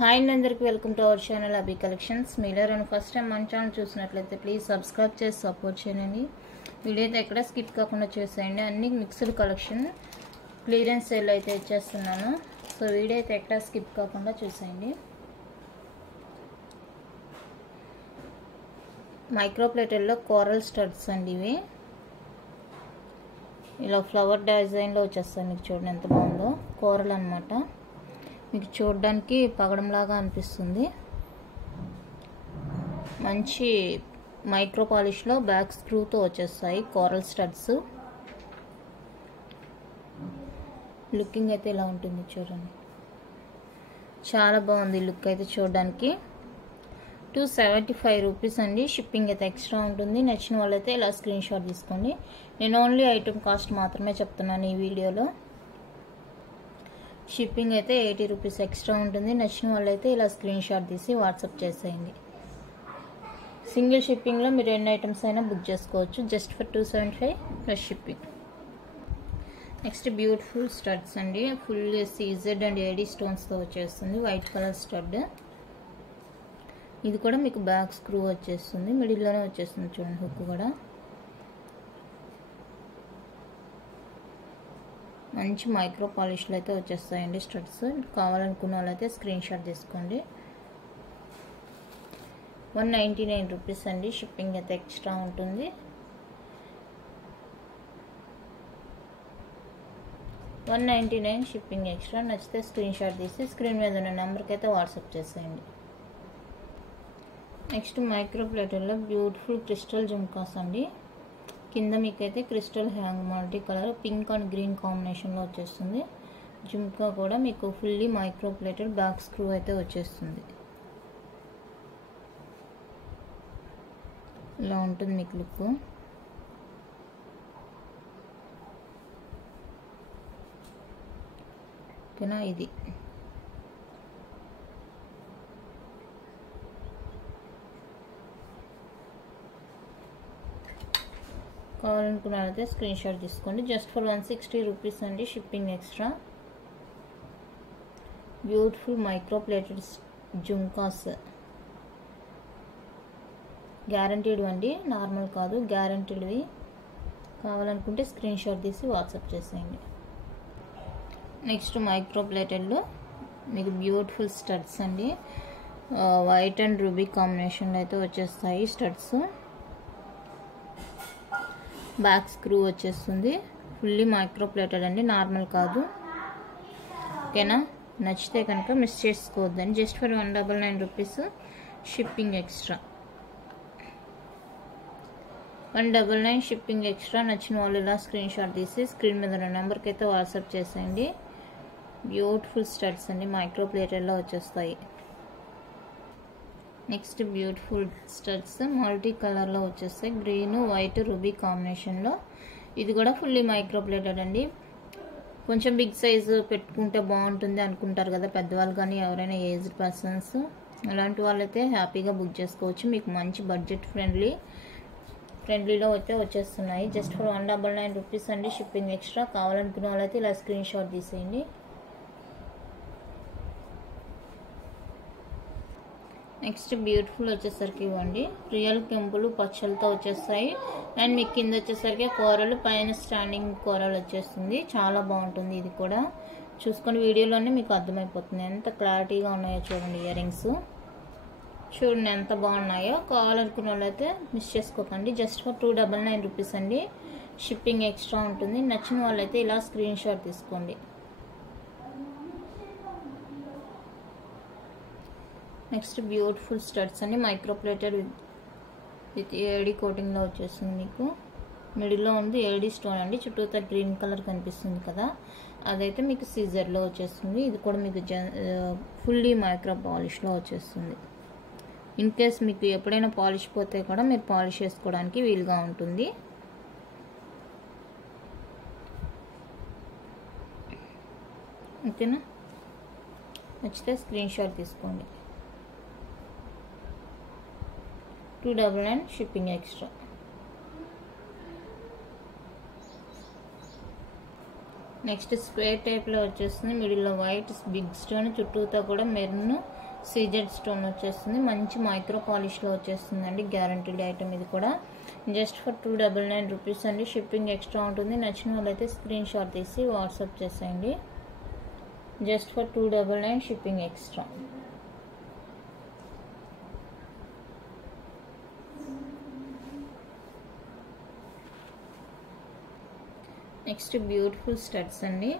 Hi అందరికి welcome to our channel Abhi collections. మీలో first time మన ఛానల్ చూసినట్లయితే ప్లీజ్ సబ్స్క్రైబ్ చేసి సపోర్ట్ చేయండి. వీడియో అయితే ఎక్కడ స్కిప్ కాకుండా చూసేయండి. అన్ని మిక్స్డ్ కలెక్షన్ క్లియరెన్స్ సేల్ అయితే ఇచ్చేస్తున్నాను. సో వీడియో అయితే ఎక్కడ స్కిప్ కాకుండా చూసేయండి. మైక్రో ప్లేటర్లో కోరల్ స్టడ్స్ అండి. ఇవి ఇలా ఫ్లవర్ డిజైన్లో వచ్చేస్తాయి. మీకు చూడండి ఎంత బాగుందో. కోరల్ అన్నమాట. మీకు చూడడానికి పగడంలాగా అనిపిస్తుంది. మంచి మైక్రో పాలిష్లో బ్యాక్ స్క్రూతో వచ్చేస్తాయి కోరల్ స్టడ్స్. లుకింగ్ అయితే ఇలా ఉంటుంది చూడండి. చాలా బాగుంది లుక్ అయితే చూడడానికి. 275 రూపీస్ అండి. షిప్పింగ్ అయితే ఎక్స్ట్రా ఉంటుంది. నచ్చిన వాళ్ళైతే ఇలా స్క్రీన్ షాట్ తీసుకోండి. నేను ఓన్లీ ఐటమ్ కాస్ట్ మాత్రమే చెప్తున్నాను ఈ వీడియోలో. షిప్పింగ్ అయితే 80 రూపీస్ ఎక్స్ట్రా ఉంటుంది. నచ్చిన వాళ్ళైతే ఇలా స్క్రీన్ షాట్ తీసి వాట్సాప్ చేసేయండి. సింగిల్ షిప్పింగ్లో మీరు ఎన్ని ఐటమ్స్ అయినా బుక్ చేసుకోవచ్చు. Just for 275 plus shipping. Next beautiful studs అండి. ఫుల్ సీజెడ్ అండ్ ఏడీ స్టోన్స్తో వచ్చేస్తుంది. White colour stud. ఇది కూడా మీకు బ్యాక్ స్క్రూ వచ్చేస్తుంది. మిడిల్లోనే వచ్చేస్తుంది చూడండి. హుక్ కూడా మంచి మైక్రో పాలిష్లు అయితే వచ్చేస్తాయండి స్టడ్స్. కావాలనుకున్న వాళ్ళైతే స్క్రీన్ షాట్ తీసుకోండి. 199 రూపీస్ అండి. షిప్పింగ్ అయితే ఎక్స్ట్రా ఉంటుంది. $199 షిప్పింగ్ ఎక్స్ట్రా. నచ్చితే స్క్రీన్ షాట్ తీసి స్క్రీన్ మీద ఉన్న నెంబర్కి అయితే వాట్సాప్ చేసేయండి. నెక్స్ట్ మైక్రో ప్లేటర్లో బ్యూటిఫుల్ క్రిస్టల్ జుమ్కాస్ అండి. కింద మీకైతే crystal hang multi colour pink and green కాంబినేషన్లో వచ్చేస్తుంది. జుమ్కా కూడా మీకు fully micro plated back screw అయితే వచ్చేస్తుంది. ఇలా ఉంటుంది మీకు లుక్. ఓకేనా. ఇది కావాలనుకున్నారైతే స్క్రీన్ షాట్ తీసుకోండి. జస్ట్ ఫర్ 160 రూపీస్ అండి. Shipping extra. Beautiful micro plated jhumkas. Guaranteed అండి, నార్మల్ కాదు, గ్యారంటీడ్వి. కావాలనుకుంటే స్క్రీన్ షాట్ తీసి వాట్సాప్ చేసేయండి. నెక్స్ట్ మైక్రో ప్లేటెడ్లో మీకు బ్యూటిఫుల్ స్టడ్స్ అండి. వైట్ అండ్ రూబీ కాంబినేషన్లో అయితే వచ్చేస్తాయి స్టడ్స్. బ్యాక్ స్క్రూ వచ్చేస్తుంది. ఫుల్లీ మైక్రో ప్లేటెడ్ అండి, నార్మల్ కాదు. ఓకేనా. నచ్చితే కనుక మిస్ చేసుకోవద్దండి. Just for 199 rupees. Shipping extra. 199 shipping extra. నచ్చిన వాళ్ళు ఇలా స్క్రీన్ షాట్ తీసి స్క్రీన్ మీద ఉన్న నెంబర్కి అయితే వాట్సాప్ చేసేయండి. బ్యూటిఫుల్ స్టడ్స్ అండి, మైక్రో ప్లేటెడ్లో వచ్చేస్తాయి. నెక్స్ట్ బ్యూటిఫుల్ స్టడ్స్ మల్టీ కలర్లో వచ్చేస్తాయి. గ్రీన్ వైట్ రూబీ కాంబినేషన్లో. ఇది కూడా ఫుల్లీ మైక్రో ప్లేటెడ్ అండి. కొంచెం బిగ్ సైజు పెట్టుకుంటే బాగుంటుంది అనుకుంటారు కదా పెద్దవాళ్ళు కానీ ఎవరైనా ఏజ్డ్ పర్సన్స్. అలాంటి వాళ్ళైతే హ్యాపీగా బుక్ చేసుకోవచ్చు. మీకు మంచి బడ్జెట్ ఫ్రెండ్లీలో అయితే వచ్చేస్తున్నాయి. జస్ట్ ఫర్ 199 రూపీస్ అండి. Shipping extra. కావాలనుకున్న వాళ్ళైతే ఇలా స్క్రీన్ షాట్ తీసేయండి. నెక్స్ట్ బ్యూటిఫుల్ వచ్చేసరికి ఇవ్వండి. రియల్ కెంపులు పచ్చలతో వచ్చేస్తాయి. అండ్ మీకు కింద వచ్చేసరికి కూరలు, పైన స్టాండింగ్ కూరలు వచ్చేస్తుంది. చాలా బాగుంటుంది. ఇది కూడా చూసుకొని వీడియోలోనే మీకు అర్థమైపోతుంది ఎంత క్లారిటీగా ఉన్నాయో చూడండి. ఇయర్ రింగ్స్ చూడండి ఎంత బాగున్నాయో. కావాలనుకున్న వాళ్ళైతే మిస్ చేసుకోకండి. జస్ట్ ఫర్ 299 రూపీస్ అండి. షిప్పింగ్ ఎక్స్ట్రా ఉంటుంది. నచ్చిన వాళ్ళైతే ఇలా స్క్రీన్ షాట్ తీసుకోండి. నెక్స్ట్ బ్యూటిఫుల్ స్టడ్స్ అండి. మైక్రో ప్లేటెడ్ విత్ ఏడీ కోటింగ్లో వచ్చేస్తుంది. మీకు మిడిల్లో ఉంది ఏడీ స్టోన్ అండి. చుట్టూతా గ్రీన్ కలర్ కనిపిస్తుంది కదా, అదైతే మీకు సీజర్లో వచ్చేస్తుంది. ఇది కూడా మీకు ఫుల్లీ మైక్రో పాలిష్లో వచ్చేస్తుంది. ఇన్ కేస్ మీకు ఎప్పుడైనా పాలిష్ పోతే కూడా మీరు పాలిష్ చేసుకోవడానికి వీలుగా ఉంటుంది. ఓకేనా. నచ్చితే స్క్రీన్ షాట్ తీసుకోండి. 299 shipping extra. Next square type లో వచ్చేస్తుంది. మిడిల్ లో వైట్ బిగ్ స్టోన్, చుట్టూతో కూడా మెరూన్ సీజెడ్ స్టోన్ వచ్చేస్తుంది, మంచి మైక్రో పాలిష్లో వచ్చేస్తుందండి, గ్యారంటీడ్ ఐటమ్ ఇది కూడా. జస్ట్ ఫర్ 299 రూపీస్ అండి. షిప్పింగ్ ఎక్స్ట్రా ఉంటుంది. నచ్చిన వాళ్ళైతే స్క్రీన్ షాట్ తీసి వాట్సాప్ చేసేయండి. Just for 299 shipping extra. Next beautiful studs అండి.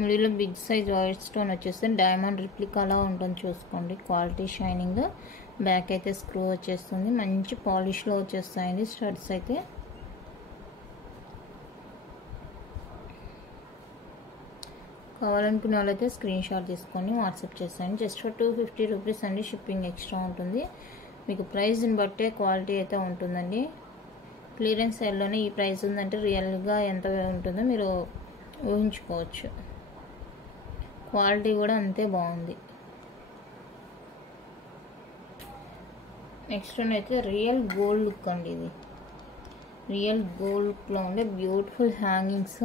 మిడిల్లో బిగ్ సైజ్ వైట్ స్టోన్ వచ్చేస్తుంది, డైమండ్ రిప్లికాలా ఉంటుంది చూసుకోండి, క్వాలిటీ షైనింగ్. బ్యాక్ అయితే స్క్రూ వచ్చేస్తుంది, మంచి పాలిష్లో వచ్చేస్తాయండి స్టడ్స్ అయితే. కావాలనుకునే వాళ్ళైతే స్క్రీన్ షాట్ తీసుకొని వాట్సాప్ చేసేయండి. జస్ట్ ఫర్ 250 రూపీస్ అండి. షిప్పింగ్ ఎక్స్ట్రా ఉంటుంది. మీకు ప్రైస్ని బట్టే క్వాలిటీ అయితే ఉంటుందండి. క్లియరెన్స్ సేల్లోనే ఈ ప్రైస్ ఉందంటే రియల్గా ఎంత ఉంటుందో మీరు ఊహించుకోవచ్చు. క్వాలిటీ కూడా అంతే బాగుంది. నెక్స్ట్ వన్ అయితే రియల్ గోల్డ్ లుక్ అండి. ఇది రియల్ గోల్డ్ లుక్లో ఉండే బ్యూటిఫుల్ హ్యాంగింగ్స్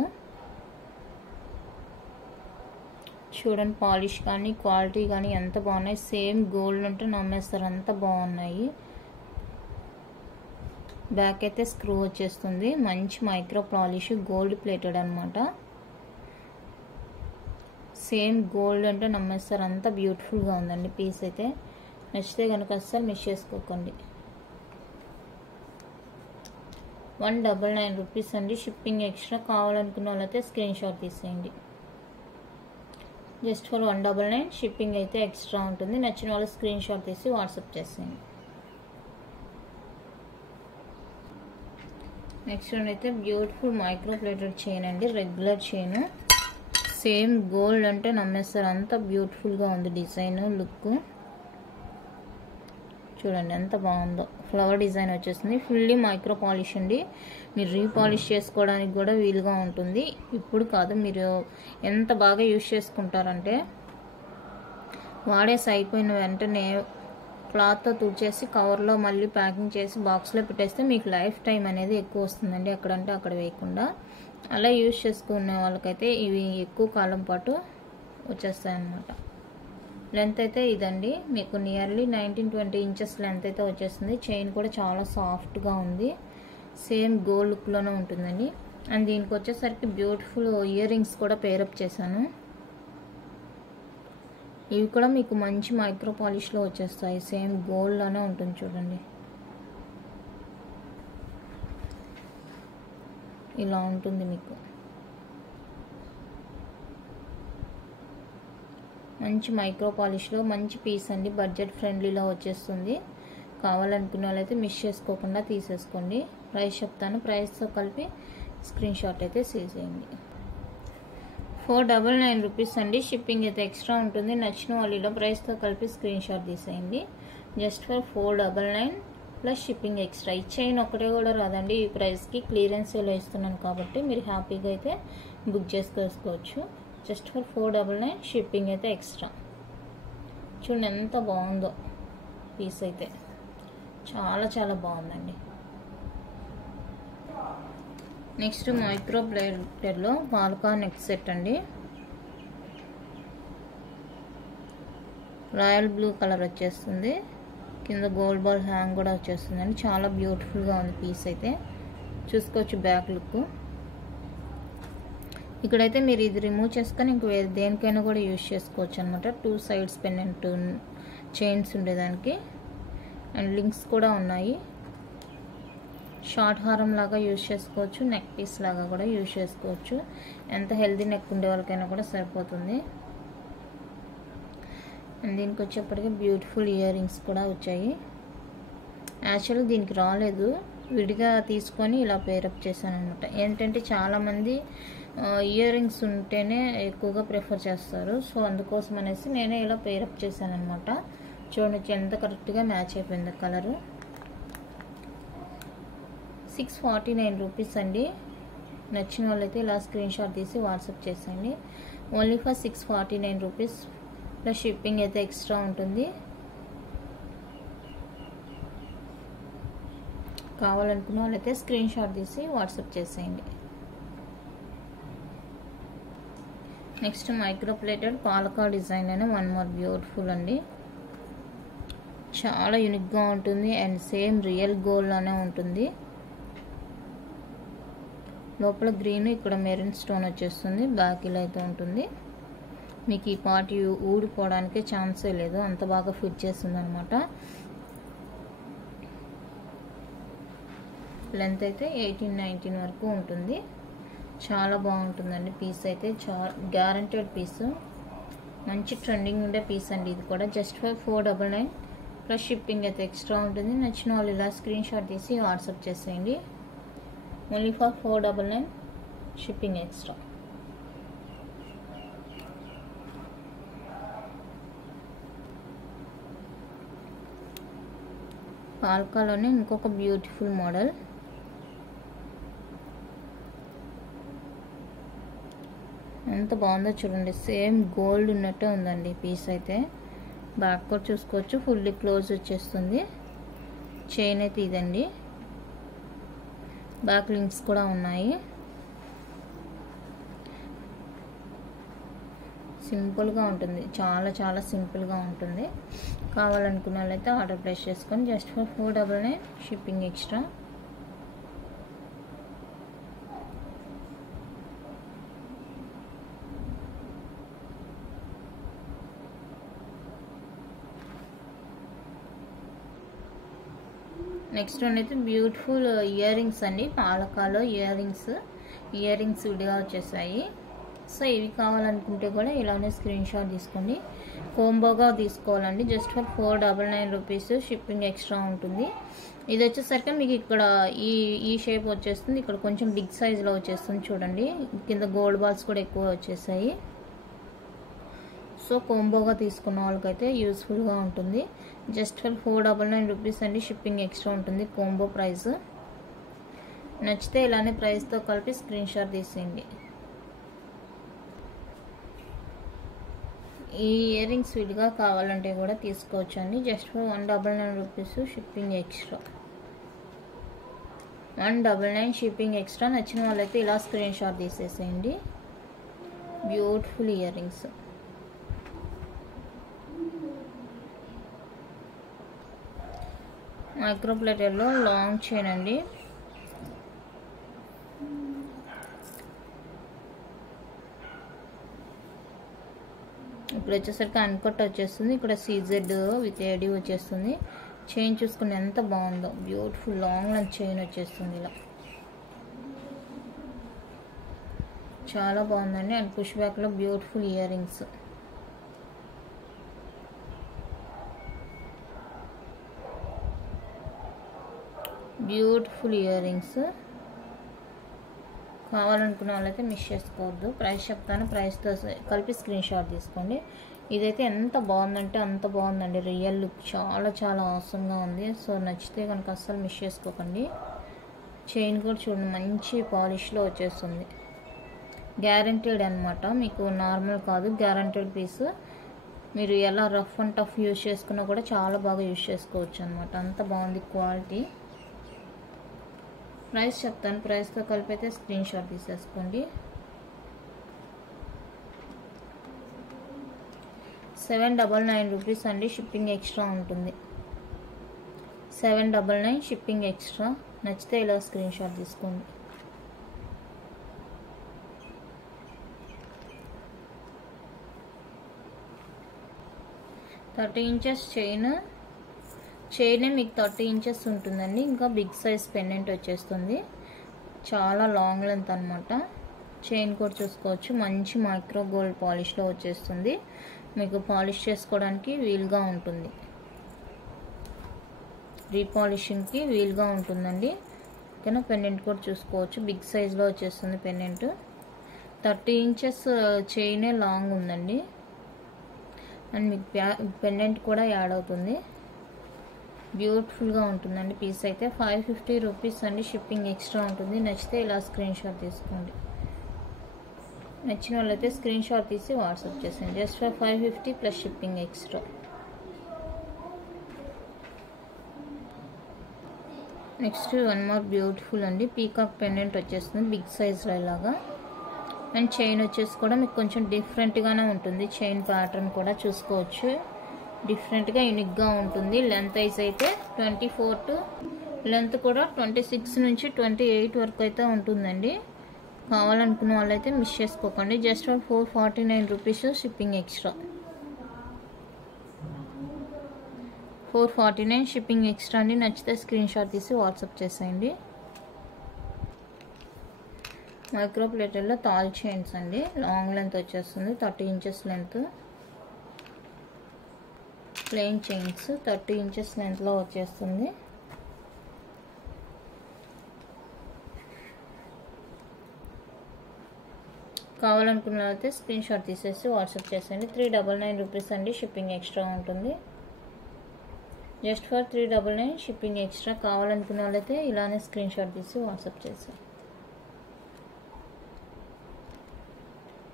చూడండి. పాలిష్ కానీ క్వాలిటీ కానీ ఎంత బాగున్నాయి. సేమ్ గోల్డ్ అంటే నమ్మేస్తారు, అంత బాగున్నాయి. బ్యాక్ అయితే స్క్రూ వచ్చేస్తుంది, మంచి మైక్రో పాలిష్, గోల్డ్ ప్లేటెడ్ అనమాట. సేమ్ గోల్డ్ అంటే నమ్మేస్తారు, అంత బ్యూటిఫుల్గా ఉందండి పీస్ అయితే. నచ్చితే కనుక అస్సలు మిస్ చేసుకోకండి. 199 రూపీస్ అండి. Shipping extra. కావాలనుకున్న వాళ్ళైతే స్క్రీన్ షాట్ తీసేయండి. జస్ట్ ఫర్ 199 షిప్పింగ్ అయితే ఎక్స్ట్రా ఉంటుంది. నచ్చిన వాళ్ళు స్క్రీన్ షాట్ తీసి వాట్సాప్ చేసేయండి. నెక్స్ట్ వన్ అయితే బ్యూటిఫుల్ మైక్రో ప్లేటెడ్ చైన్ అండి, రెగ్యులర్ చైన్. సేమ్ గోల్డ్ అంటే నమ్మేస్తారు, అంత బ్యూటిఫుల్గా ఉంది డిజైన్, లుక్ చూడండి ఎంత బాగుందో. ఫ్లవర్ డిజైన్ వచ్చేస్తుంది, ఫుల్లీ మైక్రో పాలిష్ అండి. మీరు రీపాలిష్ చేసుకోవడానికి కూడా వీలుగా ఉంటుంది. ఇప్పుడు కాదు, మీరు ఎంత బాగా యూజ్ చేసుకుంటారంటే వాడేసి అయిపోయిన వెంటనే క్లాత్తో తుడిచేసి కవర్లో మళ్ళీ ప్యాకింగ్ చేసి బాక్స్లో పెట్టేస్తే మీకు లైఫ్ టైం అనేది ఎక్కువ వస్తుందండి, ఎక్కడంటే అక్కడ వేయకుండా. అలా యూజ్ చేసుకునే వాళ్ళకైతే ఇవి ఎక్కువ కాలం పాటు వచ్చేస్తాయి అన్నమాట. లెంత్ అయితే ఇదండి, మీకు నియర్లీ 19-20 ఇంచెస్ లెంత్ అయితే వచ్చేస్తుంది. చైన్ కూడా చాలా సాఫ్ట్గా ఉంది, సేమ్ గోల్డ్ లుక్లోనే ఉంటుందండి. అండ్ దీనికి వచ్చేసరికి బ్యూటిఫుల్ ఇయర్ రింగ్స్ కూడా పేరప్ చేశాను. ఇవి కూడా మీకు మంచి మైక్రో పాలిష్లో వచ్చేస్తాయి, సేమ్ గోల్డ్లోనే ఉంటుంది చూడండి. ఇలా ఉంటుంది మీకు, మంచి మైక్రో పాలిష్లో మంచి పీస్ అండి, బడ్జెట్ ఫ్రెండ్లీలో వచ్చేస్తుంది. కావాలనుకునే వాళ్ళైతే మిస్ చేసుకోకుండా తీసేసుకోండి. ప్రైస్ చెప్తాను, ప్రైస్తో కలిపి స్క్రీన్ షాట్ అయితే చేసేయండి. 499 రూపీస్ అండి. షిప్పింగ్ అయితే ఎక్స్ట్రా ఉంటుంది. నచ్చిన వాళ్ళు ప్రైస్తో కలిపి స్క్రీన్ షాట్ తీసేయండి. Just for 499 plus shipping extra. ఈ చైన్ ఒకటే కూడా రాదండి ఈ ప్రైస్కి, క్లియరెన్స్ సేల్ ఇస్తున్నాను కాబట్టి మీరు హ్యాపీగా అయితే బుక్ చేసుకోవచ్చు. జస్ట్ ఫర్ 499 షిప్పింగ్ అయితే ఎక్స్ట్రా. చూడండి ఎంత బాగుందో పీస్ అయితే, చాలా చాలా బాగుందండి. Next micro ప్లేటెడ్లో polka neck set అండి. రాయల్ బ్లూ కలర్ వచ్చేస్తుంది, కింద గోల్డ్ బాల్ హ్యాంగ్ కూడా వచ్చేస్తుందండి. చాలా బ్యూటిఫుల్గా ఉంది పీస్ అయితే, చూసుకోవచ్చు బ్యాక్ లుక్. ఇక్కడైతే మీరు ఇది రిమూవ్ చేసుకొని ఇంక దేనికైనా కూడా యూజ్ చేసుకోవచ్చు అనమాట. 2 సైడ్స్ పెండెంట్ చైన్స్ ఉండేదానికి, అండ్ లింక్స్ కూడా ఉన్నాయి. షార్ట్ హారం లాగా యూజ్ చేసుకోవచ్చు, నెక్ పీస్ లాగా కూడా యూజ్ చేసుకోవచ్చు. ఎంత హెల్దీ నెక్ ఉండే వాళ్ళకైనా కూడా సరిపోతుంది. అండ్ దీనికి వచ్చేప్పటికీ బ్యూటిఫుల్ ఇయర్ రింగ్స్ కూడా వచ్చాయి. యాక్చువల్గా దీనికి రాలేదు, విడిగా తీసుకొని ఇలా పేరప్ చేశాను అనమాట. ఏంటంటే చాలామంది ఇయర్ రింగ్స్ ఉంటేనే ఎక్కువగా ప్రిఫర్ చేస్తారు, సో అందుకోసం అనేసి నేనే ఇలా పేరప్ చేశాను అనమాట. చూడండి ఎంత కరెక్ట్గా మ్యాచ్ అయిపోయింది కలరు. 649 రూపీస్ అండి. నచ్చిన వాళ్ళైతే ఇలా స్క్రీన్ షాట్ తీసి వాట్సాప్ చేసేయండి. Only for 649 rupees plus shipping అయితే ఎక్స్ట్రా ఉంటుంది. కావాలనుకున్న వాళ్ళైతే స్క్రీన్ షాట్ తీసి వాట్సాప్ చేసేయండి. నెక్స్ట్ మైక్రో ప్లేటెడ్ పాలకా డిజైన్ అనే వన్ మోర్ బ్యూటిఫుల్ అండి. చాలా యూనిక్గా ఉంటుంది అండ్ సేమ్ రియల్ గోల్డ్ లానే ఉంటుంది. లోపల గ్రీన్, ఇక్కడ మెరూన్ స్టోన్ వచ్చేస్తుంది. బ్యాక్ ఇలా అయితే ఉంటుంది. మీకు ఈ పార్ట్ ఊడిపోవడానికి ఛాన్సే లేదు, అంత బాగా ఫిట్ చేస్తుంది అనమాట. లెంత్ అయితే 18-19 వరకు ఉంటుంది. చాలా బాగుంటుందండి పీస్ అయితే. గ్యారంటెడ్ పీస్, మంచి ట్రెండింగ్ ఉండే పీస్ అండి ఇది కూడా. జస్ట్ ఫర్ 499 ప్లస్ షిప్పింగ్ అయితే ఎక్స్ట్రా ఉంటుంది. నచ్చిన వాళ్ళు ఇలా స్క్రీన్ షాట్ తీసి వాట్సాప్ చేసేయండి. Only for 499 shipping extra. పాల్కాలోనే ఇంకొక బ్యూటిఫుల్ మోడల్. ఎంత బాగుందో చూడండి. సేమ్ గోల్డ్ ఉన్నట్టే ఉందండి పీస్ అయితే. బ్యాక్ కూడా చూసుకోవచ్చు, ఫుల్లీ క్లోజ్ వచ్చేస్తుంది. చైన్ అయితే ఇదండి. బ్యాక్ లింక్స్ కూడా ఉన్నాయి. సింపుల్గా ఉంటుంది, చాలా చాలా సింపుల్గా ఉంటుంది. కావాలనుకున్న వాళ్ళైతే ఆర్డర్ ప్లేస్ చేసుకొని just for 499 shipping extra. Next one అయితే బ్యూటిఫుల్ ఇయర్ రింగ్స్ అండి. పాలకాలో ఇయర్ రింగ్స్ విడిగా వచ్చేసాయి. సో ఇవి కావాలనుకుంటే కూడా ఇలానే స్క్రీన్ షాట్ తీసుకోండి. కోంబోగా తీసుకోవాలండి. Just for 499 rupees shipping extra ఉంటుంది. ఇది వచ్చేసరికి మీకు ఇక్కడ ఈ షేప్ వచ్చేస్తుంది. ఇక్కడ కొంచెం బిగ్ సైజ్లో వచ్చేస్తుంది చూడండి. కింద గోల్డ్ బాల్స్ కూడా ఎక్కువ వచ్చేసాయి. సో కోంబోగా తీసుకున్న వాళ్ళకైతే యూస్ఫుల్గా ఉంటుంది. జస్ట్ ఫర్ 499 రూపీస్ అండి షిప్పింగ్ ఎక్స్ట్రా ఉంటుంది. Combo price. నచ్చితే ఇలానే ప్రైస్తో కలిపి స్క్రీన్ షాట్ తీసేయండి. ఈ ఇయర్ రింగ్స్ విడిగా కావాలంటే కూడా తీసుకోవచ్చు అండి. Just for 199 rupees shipping extra. 199 shipping extra. నచ్చిన వాళ్ళైతే ఇలా స్క్రీన్ షాట్ తీసేసేయండి. Beautiful ear rings. మైక్రో ప్లేటర్లో లాంగ్ చైన్ అండి. ఇప్పుడు వచ్చేసరికి అన్కట్ వచ్చేస్తుంది. ఇక్కడ సీజెడ్ విత్ ఏడి వచ్చేస్తుంది. చైన్ చూసుకుని ఎంత బాగుందో, బ్యూటిఫుల్ లాంగ్ లెంత్ చైన్ వచ్చేస్తుంది ఇలా. చాలా బాగుందండి. అండ్ పుష్ బ్యాక్లో beautiful ear rings. Beautiful ear rings. కావాలనుకున్న వాళ్ళైతే మిస్ చేసుకోవద్దు. ప్రైస్ చెప్తాను, ప్రైస్తో కలిపి స్క్రీన్ షాట్ తీసుకోండి. ఇదైతే ఎంత బాగుందంటే అంత బాగుందండి. రియల్ లుక్ చాలా చాలా అవసరంగా ఉంది. సో నచ్చితే కనుక అస్సలు మిస్ చేసుకోకండి. చైన్ కూడా చూడండి, మంచి పాలిష్లో వచ్చేస్తుంది. గ్యారంటీడ్ అనమాట, మీకు నార్మల్ కాదు, గ్యారంటీడ్ పీస్. మీరు ఎలా రఫ్ అండ్ టఫ్ యూజ్ చేసుకున్నా కూడా చాలా బాగా యూజ్ చేసుకోవచ్చు అనమాట. అంత బాగుంది క్వాలిటీ. ప్రైస్ చెప్తాను, ప్రైస్తో కలిపి అయితే స్క్రీన్ షాట్ తీసేసుకోండి. 799 రూపీస్ అండి షిప్పింగ్ ఎక్స్ట్రా ఉంటుంది. 799 షిప్పింగ్ ఎక్స్ట్రా. నచ్చితే ఇలా స్క్రీన్ షాట్ తీసుకోండి. థర్టీ ఇంచెస్ చైనే మీకు 30 ఇంచెస్ ఉంటుందండి. ఇంకా బిగ్ సైజ్ పెండెంట్ వచ్చేస్తుంది. చాలా లాంగ్ లెంత్ అనమాట. చైన్ కూడా చూసుకోవచ్చు, మంచి మైక్రో గోల్డ్ పాలిష్లో వచ్చేస్తుంది. మీకు పాలిష్ చేసుకోవడానికి వీలుగా ఉంటుంది, రీపాలిషింగ్కి వీలుగా ఉంటుందండి. ఓకేనా. పెండెంట్ కూడా చూసుకోవచ్చు, బిగ్ సైజ్లో వచ్చేస్తుంది పెండెంట్. 30 ఇంచెస్ చైనే లాంగ్ ఉందండి. అండ్ మీకు పెండెంట్ కూడా యాడ్ అవుతుంది. బ్యూటిఫుల్గా ఉంటుందండి పీస్ అయితే. 550 రూపీస్ అండి షిప్పింగ్ ఎక్స్ట్రా ఉంటుంది. నచ్చితే ఇలా స్క్రీన్ షాట్ తీసుకోండి. నచ్చిన వాళ్ళైతే స్క్రీన్ షాట్ తీసి వాట్సాప్ చేసేయండి. Just for 550 plus shipping extra. Next one more beautiful అండి. పీకాక్ పెండెంట్ వచ్చేస్తుంది బిగ్ సైజ్లో ఇలాగా. అండ్ చైన్ వచ్చేసి కూడా మీకు కొంచెం డిఫరెంట్గానే ఉంటుంది. చైన్ ప్యాటర్న్ కూడా చూసుకోవచ్చు, డిఫరెంట్గా యూనిక్గా ఉంటుంది. లెంత్ వైజ్ అయితే 24 టు లెంత్ కూడా 26 నుంచి 28 వరకు అయితే ఉంటుందండి. కావాలనుకున్న వాళ్ళైతే మిస్ చేసుకోకండి. Just for 449 rupees shipping extra. 449 shipping extra అండి. నచ్చితే స్క్రీన్ షాట్ తీసి వాట్సాప్ చేసేయండి. మైక్రో ప్లేటర్లో తాల్ చైన్స్ అండి. లాంగ్ లెంత్ వచ్చేస్తుంది, 30 inches length. Plain chains 30 inches లెంత్లో వచ్చేస్తుంది. కావాలనుకున్న అయితే స్క్రీన్ షాట్ తీసేసి వాట్సాప్ చేసేయండి. 399 రూపీస్ అండి. షిప్పింగ్ ఎక్స్ట్రా ఉంటుంది. Just for 399 shipping extra. కావాలనుకున్న వాళ్ళైతే ఇలానే స్క్రీన్ షాట్ తీసి వాట్సాప్ చేసేయండి.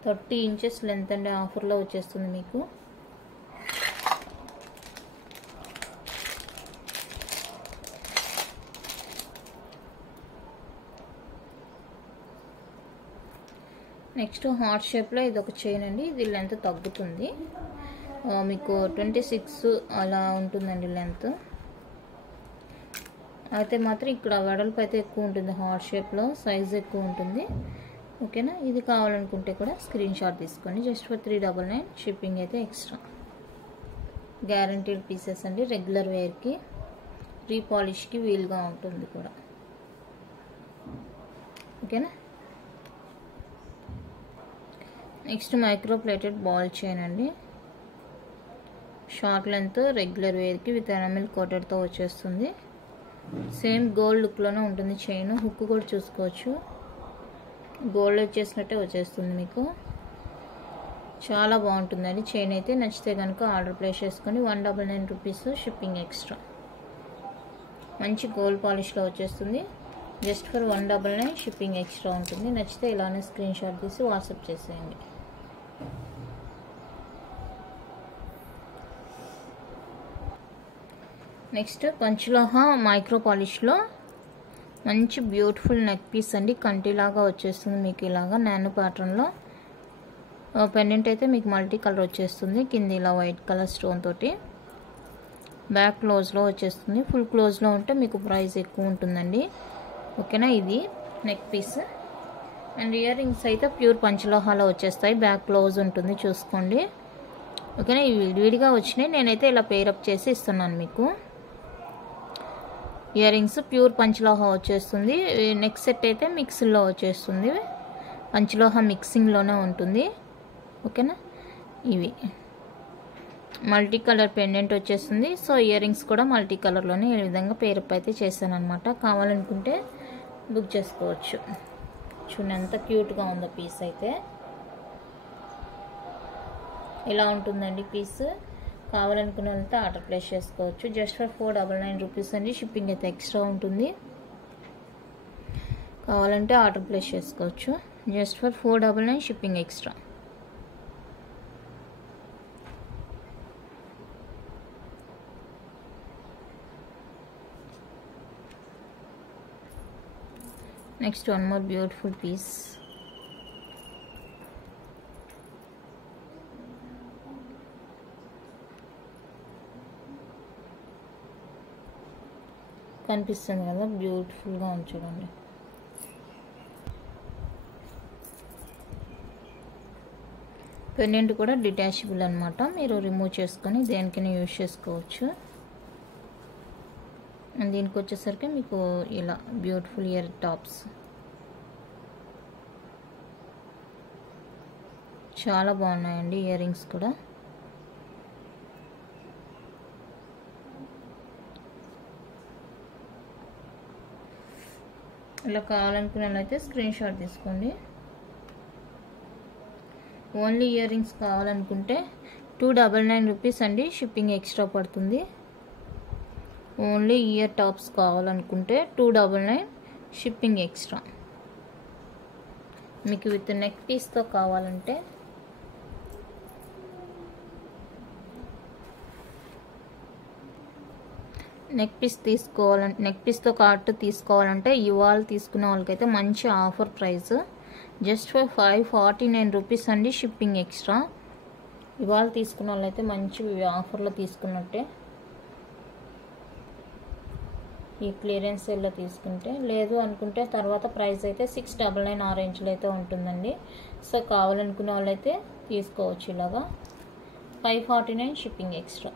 30 ఇంచెస్ లెంత్ అండి. ఆఫర్లో వచ్చేస్తుంది మీకు. నెక్స్ట్ హార్ట్ షేప్లో ఇది ఒక చైన్ అండి. ఇది లెంత్ తగ్గుతుంది, మీకు 26 అలా ఉంటుందండి లెంత్. అయితే మాత్రం ఇక్కడ వెడల్పు అయితే ఎక్కువ ఉంటుంది, హార్ట్ షేప్లో సైజ్ ఎక్కువ ఉంటుంది. ఓకేనా. ఇది కావాలనుకుంటే కూడా స్క్రీన్ షాట్ తీసుకోండి. జస్ట్ ఫర్ 399 షిప్పింగ్ అయితే ఎక్స్ట్రా. గ్యారంటీడ్ పీసెస్ అండి. రెగ్యులర్ వేర్కి, రీపాలిష్కి వీలుగా ఉంటుంది కూడా. ఓకేనా. Next micro plated ball chain అండి. షార్ట్ లెంత్, రెగ్యులర్ వేర్కి విత్ ఎనామిల్ కోటెడ్తో వచ్చేస్తుంది. సేమ్ గోల్డ్ లుక్లోనే ఉంటుంది చైన్. హుక్ కూడా చూసుకోవచ్చు, గోల్డ్ వచ్చేసినట్టే వచ్చేస్తుంది మీకు. చాలా బాగుంటుందండి చైన్ అయితే. నచ్చితే కనుక ఆర్డర్ ప్లేస్ చేసుకొని 199 రూపీస్ షిప్పింగ్ ఎక్స్ట్రా. మంచి గోల్డ్ పాలిష్లో వచ్చేస్తుంది. జస్ట్ ఫర్ 199 షిప్పింగ్ ఎక్స్ట్రా ఉంటుంది. నచ్చితే ఇలానే స్క్రీన్ షాట్ తీసి వాట్సాప్ చేసేయండి. నెక్స్ట్ పంచలోహ మైక్రో పాలిష్లో మంచి బ్యూటిఫుల్ నెక్ పీస్ అండి. కంటిలాగా వచ్చేస్తుంది మీకు ఇలాగా నానో ప్యాటర్న్లో. పెండెంట్ అయితే మీకు మల్టీ కలర్ వచ్చేస్తుంది. కింద ఇలా వైట్ కలర్ స్టోన్ తోటి. బ్యాక్ క్లోజ్లో వచ్చేస్తుంది. ఫుల్ క్లోజ్లో ఉంటే మీకు ప్రైస్ ఎక్కువ ఉంటుందండి. ఓకేనా. ఇది neck piece. And earrings అయితే ప్యూర్ పంచలోహాలో వచ్చేస్తాయి. బ్యాక్ క్లోజ్ ఉంటుంది, చూసుకోండి. ఓకేనా. ఇవి విడివిడిగా వచ్చినాయి, నేనైతే ఇలా పేరప్ చేసి ఇస్తున్నాను మీకు. ఇయర్ రింగ్స్ ప్యూర్ పంచలోహ వచ్చేస్తుంది. నెక్ సెట్ అయితే మిక్స్లో వచ్చేస్తుంది, పంచలోహ మిక్సింగ్లోనే ఉంటుంది. ఓకేనా. ఇవి మల్టీ కలర్ పెండెంట్ వచ్చేస్తుంది. సో ఇయర్ రింగ్స్ కూడా మల్టీ కలర్లోనే ఈ విధంగా పేరప్ అయితే చేశాను అనమాట. కావాలనుకుంటే బుక్ చేసుకోవచ్చు. చూడండి ఎంత క్యూట్గా ఉందో పీస్ అయితే. ఇలా ఉంటుందండి పీస్. కావాలనుకున్న వాళ్ళతో ఆర్డర్ ప్లేస్ చేసుకోవచ్చు. జస్ట్ ఫర్ 499 రూపీస్ అండి. షిప్పింగ్ అయితే ఎక్స్ట్రా ఉంటుంది. కావాలంటే ఆర్డర్ ప్లేస్ చేసుకోవచ్చు. Just for 499 shipping extra. Next one more beautiful piece. కనిపిస్తుంది కదా, బ్యూటిఫుల్గా ఉంది చూడండి. పెండెంట్ కూడా డిటాచబుల్ అనమాట. మీరు రిమూవ్ చేసుకొని దేనికైనా యూజ్ చేసుకోవచ్చు. దీనికి వచ్చేసరికి మీకు ఇలా బ్యూటిఫుల్ ఇయర్ టాప్స్ చాలా బాగున్నాయండి. ఇయర్ రింగ్స్ కూడా ఇలా కావాలనుకున్నట్లయితే స్క్రీన్ షాట్ తీసుకోండి. ఓన్లీ ఇయర్ రింగ్స్ కావాలనుకుంటే 299 రూపీస్ అండి. షిప్పింగ్ ఎక్స్ట్రా పడుతుంది. ఓన్లీ ఇయర్ టాప్స్ కావాలనుకుంటే 299 షిప్పింగ్ ఎక్స్ట్రా. మీకు విత్ నెక్ పీస్తో కావాలంటే నెక్ పీస్తో కార్ట్ తీసుకోవాలంటే ఇవాళ తీసుకున్న వాళ్ళకైతే మంచి offer price just for 549 rupees అండి, షిప్పింగ్ ఎక్స్ట్రా. ఇవాళ తీసుకున్న వాళ్ళైతే మంచి ఆఫర్లో తీసుకున్నట్టే. ఈ క్లియరెన్స్ సేల్లో తీసుకుంటే, లేదు అనుకుంటే తర్వాత ప్రైస్ అయితే 699 ఆ రేంజ్లో అయితే ఉంటుందండి. సో కావాలనుకునే వాళ్ళైతే తీసుకోవచ్చు. ఇలాగా 549 shipping extra.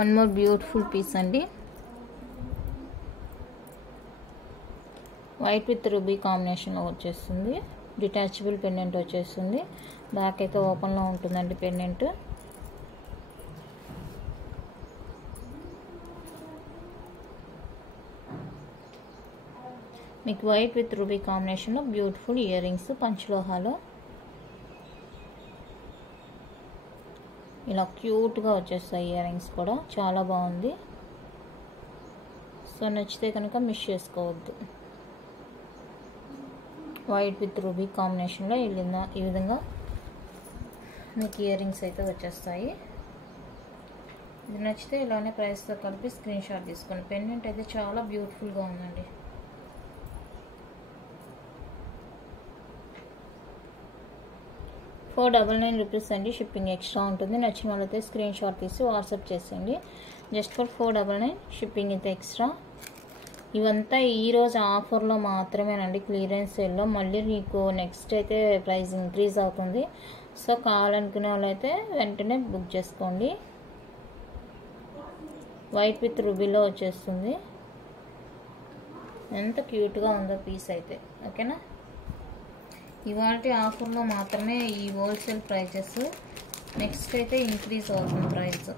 One more beautiful piece అండి, వైట్ విత్ రూబీ కాంబినేషన్లో వచ్చేస్తుంది. డిటాచబుల్ పెండెంట్ వచ్చేస్తుంది. బ్యాక్ అయితే ఓపెన్లో ఉంటుందండి పెండెంట్. మీకు వైట్ విత్ రూబీ కాంబినేషన్లో బ్యూటిఫుల్ ఇయర్ రింగ్స్ పంచలోహాలో ఇలా క్యూట్గా వచ్చేస్తాయి. ఇయర్ రింగ్స్ కూడా చాలా బాగుంది. సో నచ్చితే కనుక మిస్ చేసుకోవద్దు. వైట్ విత్ రూబీ కాంబినేషన్లో ఈ విధంగా మీకు ఇయర్ రింగ్స్ అయితే వచ్చేస్తాయి. ఇది నచ్చితే ఇలానే ప్రైస్తో కలిపి స్క్రీన్ షాట్ తీసుకోండి. పెండెంట్ అయితే చాలా బ్యూటిఫుల్గా ఉందండి. ₹499 అండి, షిప్పింగ్ ఎక్స్ట్రా ఉంటుంది. నచ్చిన వాళ్ళైతే స్క్రీన్ షాట్ తీసి వాట్సాప్ చేసేయండి. జస్ట్ ఫర్ $499 షిప్పింగ్ అయితే ఎక్స్ట్రా. ఇవంతా ఈరోజు ఆఫర్లో మాత్రమేనండి, క్లియరెన్స్ సేల్లో. మళ్ళీ మీకు నెక్స్ట్ అయితే ప్రైస్ ఇంక్రీజ్ అవుతుంది. సో కావాలనుకునే వాళ్ళైతే వెంటనే బుక్ చేసుకోండి. వైట్ విత్ రూబీలో వచ్చేస్తుంది. ఎంత క్యూట్గా ఉందో పీస్ అయితే. ఓకేనా, ఇవాళ ఆఫర్లో మాత్రమే ఈ హోల్సేల్ ప్రైజెస్. నెక్స్ట్ అయితే ఇంక్రీజ్ అవుతుంది ప్రైస్.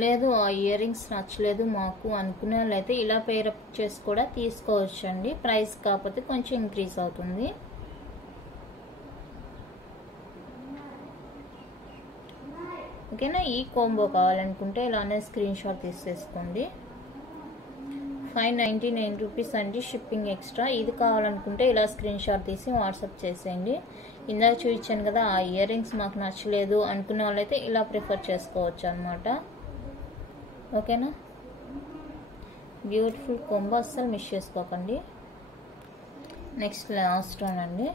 లేదు ఆ ఇయర్ రింగ్స్ నచ్చలేదు మాకు అనుకునే వాళ్ళైతే ఇలా పేరప్ చేసి కూడా తీసుకోవచ్చు అండి. ప్రైస్ కాకపోతే కొంచెం ఇంక్రీజ్ అవుతుంది. ఓకేనా, ఈ కాంబో కావాలనుకుంటే ఇలానే స్క్రీన్ షాట్ తీసేసుకోండి. ₹599 అండి, షిప్పింగ్ ఎక్స్ట్రా. ఇది కావాలనుకుంటే ఇలా స్క్రీన్ షాట్ తీసి వాట్సాప్ చేసేయండి. ఇందాక చూపించాను కదా, ఆ ఇయర్ రింగ్స్ మాకు నచ్చలేదు అనుకునే వాళ్ళైతే ఇలా ప్రిఫర్ చేసుకోవచ్చు అనమాట. ఓకేనా, బ్యూటిఫుల్ కొంబో అస్సలు మిస్ చేసుకోకండి. నెక్స్ట్ లాస్ట్ వన్ అండి,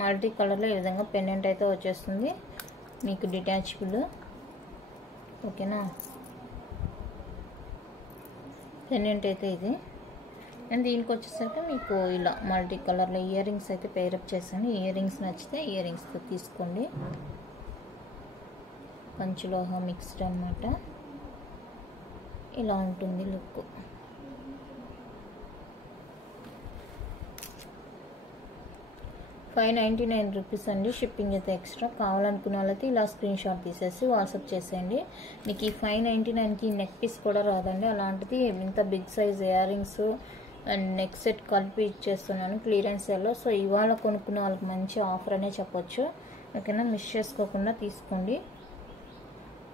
మల్టీ కలర్లో ఈ విధంగా పెండెంట్ అయితే వచ్చేస్తుంది మీకు, డిటాచబుల్. ఓకేనా, పెండెంట్ అయితే ఇది. అండ్ దీనికి వచ్చేసరికి మీకు ఇలా మల్టీ కలర్లో ఇయర్ రింగ్స్ అయితే పేరప్ చేశాను. ఇయర్ రింగ్స్ నచ్చితే ఇయర్ రింగ్స్తో తీసుకోండి. పంచలోహ మిక్స్డ్ అనమాట. ఇలా ఉంటుంది లుక్. ₹599 అండి, షిప్పింగ్ అయితే ఎక్స్ట్రా. కావాలనుకున్న వాళ్ళైతే ఇలా స్క్రీన్ షాట్ తీసేసి వాట్సాప్ చేసేయండి. మీకు ఈ $599కి నెక్ పీస్ కూడా రాదండి, అలాంటిది ఇంత big size earrings and neck set కలిపి ఇచ్చేస్తున్నాను క్లియరెన్స్ సేల్లో. సో ఇవాళ కొనుక్కునే వాళ్ళకి మంచి ఆఫర్ అనే చెప్పొచ్చు. ఓకేనా, మిస్ చేసుకోకుండా తీసుకోండి.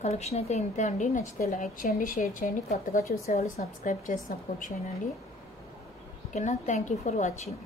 కలెక్షన్ అయితే ఇంతే అండి. నచ్చితే లైక్ చేయండి, షేర్ చేయండి. కొత్తగా చూసేవాళ్ళు సబ్స్క్రైబ్ చేసి సపోర్ట్ చేయండి. ఓకేనా, థ్యాంక్ యూ ఫర్ వాచింగ్.